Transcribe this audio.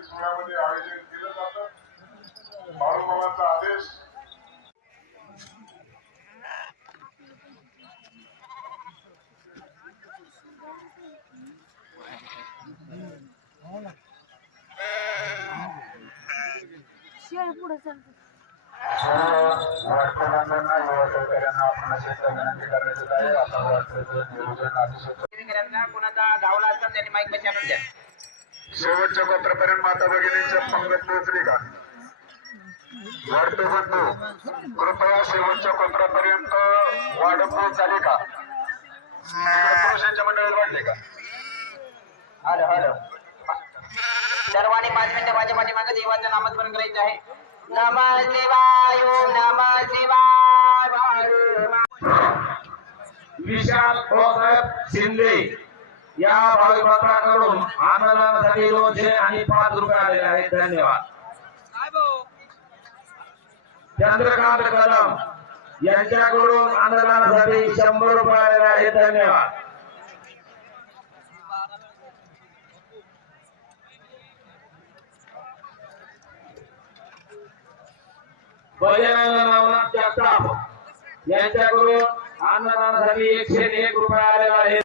पालखी सोहळ्यामध्ये आयोजन केलं जातं. बाळूमामाचा आदेश. कोणाचा धावला असता त्यांनी माईक आणून द्या. शेवटच्या पत्रापर्यंत माता भगिनींच्या पंगत पोहोचली का? वाढतो बंधू. कृपया शेवटच्या पत्रापर्यंत वाढत पोहोच झाली का? पुरुषांच्या मंडळात वाढले का? Hello hello. सर्वांनी पाच मिनिटं माझ्या पाठीमागे देवाचं नामस्मरण करायचं आहे. नम शिवाय नम शिवाय विशाल शिंदे. या भाविभक्ताकडून आंदोलनासाठी दोनशे आणि पाच रुपये आलेले आहेत. धन्यवाद. चंद्रकांत कदम यांच्याकडून आंदोलनासाठी शंभर रुपये आलेले आहेत. धन्यवाद. बजरंग नवनाथ जगताप यांच्याकडून आंदोलनासाठी एकशे एक रुपये आलेला आहे